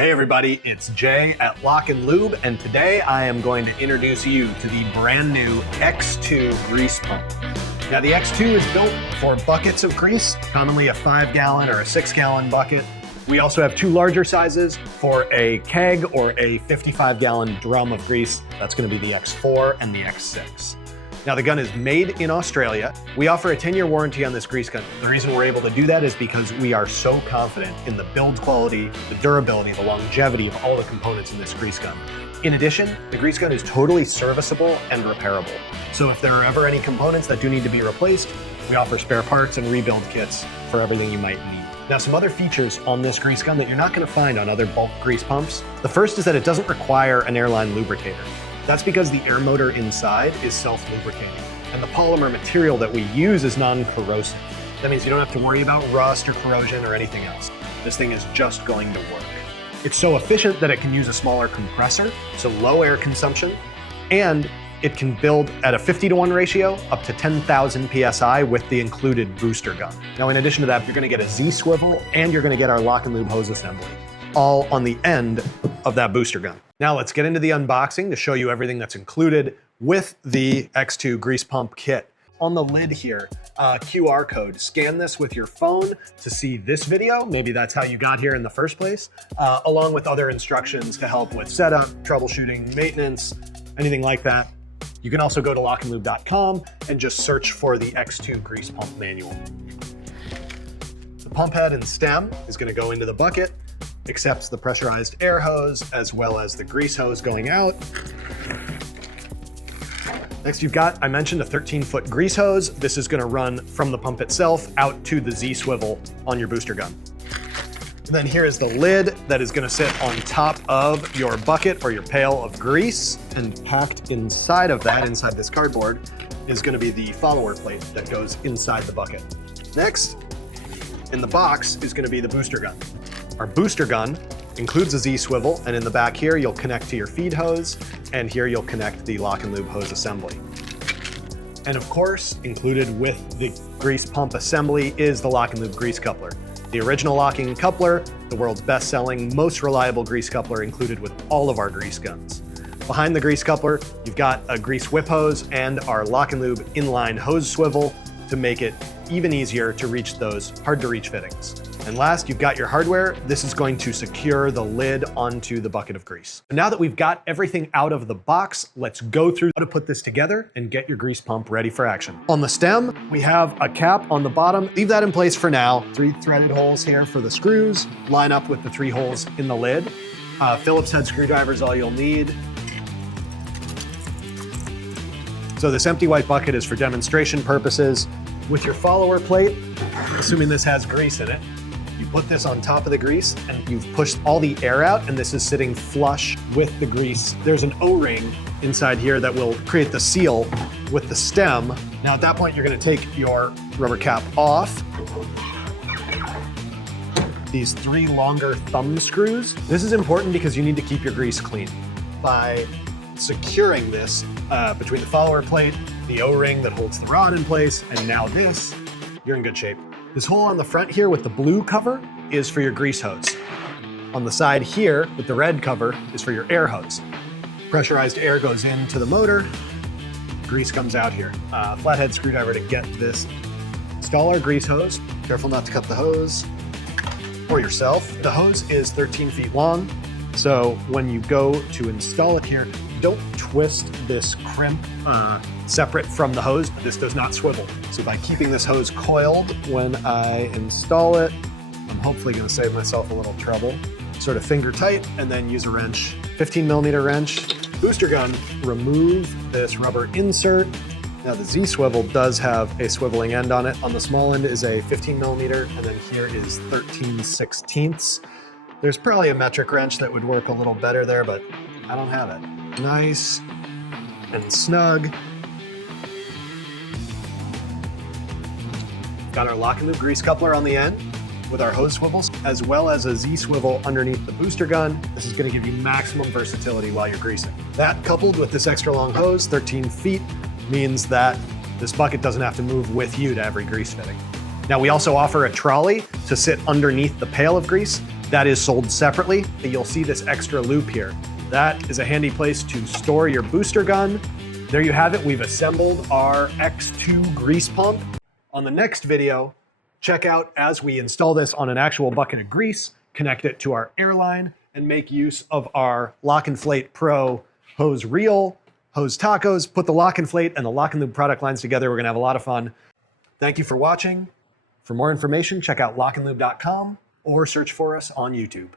Hey everybody, it's Jay at LockNLube, and today I am going to introduce you to the brand new X2 grease pump. Now the X2 is built for buckets of grease, commonly a 5-gallon or a 6-gallon bucket. We also have two larger sizes for a keg or a 55-gallon drum of grease. That's going to be the X4 and the X6. Now the gun is made in Australia. We offer a 10-year warranty on this grease gun. The reason we're able to do that is because we are so confident in the build quality, the durability, the longevity of all the components in this grease gun. In addition, the grease gun is totally serviceable and repairable. So if there are ever any components that do need to be replaced, we offer spare parts and rebuild kits for everything you might need. Now, some other features on this grease gun that you're not going to find on other bulk grease pumps. The first is that it doesn't require an airline lubricator. That's because the air motor inside is self-lubricating, and the polymer material that we use is non-corrosive. That means you don't have to worry about rust or corrosion or anything else. This thing is just going to work. It's so efficient that it can use a smaller compressor, so low air consumption, and it can build at a 50-to-1 ratio up to 10,000 PSI with the included booster gun. Now, in addition to that, you're gonna get a Z-swivel and you're gonna get our LockNLube hose assembly, all on the end of that booster gun. Now let's get into the unboxing to show you everything that's included with the X2 grease pump kit. On the lid here, QR code. Scan this with your phone to see this video. Maybe that's how you got here in the first place, along with other instructions to help with setup, troubleshooting, maintenance, anything like that. You can also go to LockNLube.com and just search for the X2 grease pump manual. The pump head and stem is going to go into the bucket, accepts the pressurized air hose as well as the grease hose going out. Next you've got, I mentioned, a 13-foot grease hose. This is going to run from the pump itself out to the Z-swivel on your booster gun. And then here is the lid that is going to sit on top of your bucket or your pail of grease, and packed inside of that, inside this cardboard, is going to be the follower plate that goes inside the bucket. Next, in the box is going to be the booster gun. Our booster gun includes a Z-swivel, and in the back here you'll connect to your feed hose, and here you'll connect the LockNLube hose assembly. And of course, included with the grease pump assembly is the LockNLube Grease Coupler. The original locking coupler, the world's best-selling, most reliable grease coupler included with all of our grease guns. Behind the grease coupler, you've got a grease whip hose and our LockNLube inline hose swivel to make it even easier to reach those hard-to-reach fittings. And last, you've got your hardware. This is going to secure the lid onto the bucket of grease. Now that we've got everything out of the box, let's go through how to put this together and get your grease pump ready for action. On the stem, we have a cap on the bottom. Leave that in place for now. 3 threaded holes here for the screws. Line up with the 3 holes in the lid. Phillips head screwdriver is all you'll need. So this empty white bucket is for demonstration purposes. With your follower plate, assuming this has grease in it, you put this on top of the grease and you've pushed all the air out, and this is sitting flush with the grease. There's an O-ring inside here that will create the seal with the stem. Now at that point, you're gonna take your rubber cap off. These 3 longer thumb screws. This is important because you need to keep your grease clean. By securing this between the follower plate, the O-ring that holds the rod in place, and now this, you're in good shape. This hole on the front here with the blue cover is for your grease hose. On the side here with the red cover is for your air hose. Pressurized air goes into the motor, grease comes out here. Flathead screwdriver to get this. Install our grease hose. Careful not to cut the hose or yourself. The hose is 13 feet long, so when you go to install it here, don't twist this crimp separate from the hose. This does not swivel. So by keeping this hose coiled when I install it, I'm hopefully gonna save myself a little trouble. Sort of finger tight, and then use a wrench, 15mm wrench. Booster gun, remove this rubber insert. Now the Z-swivel does have a swiveling end on it. On the small end is a 15mm, and then here is 13/16. There's probably a metric wrench that would work a little better there, but I don't have it. Nice and snug. Got our LockNLube grease coupler on the end with our hose swivels, as well as a Z-swivel underneath the booster gun. This is gonna give you maximum versatility while you're greasing. That coupled with this extra long hose, 13 feet, means that this bucket doesn't have to move with you to every grease fitting. Now we also offer a trolley to sit underneath the pail of grease. that is sold separately. You'll see this extra loop here. That is a handy place to store your booster gun. There you have it. We've assembled our X2 grease pump. On the next video, check out as we install this on an actual bucket of grease, connect it to our airline, and make use of our LockNFlate Pro hose reel, hose tacos, put the LockNFlate and the LockNLube product lines together. We're gonna have a lot of fun. Thank you for watching. For more information, check out LockNLube.com or search for us on YouTube.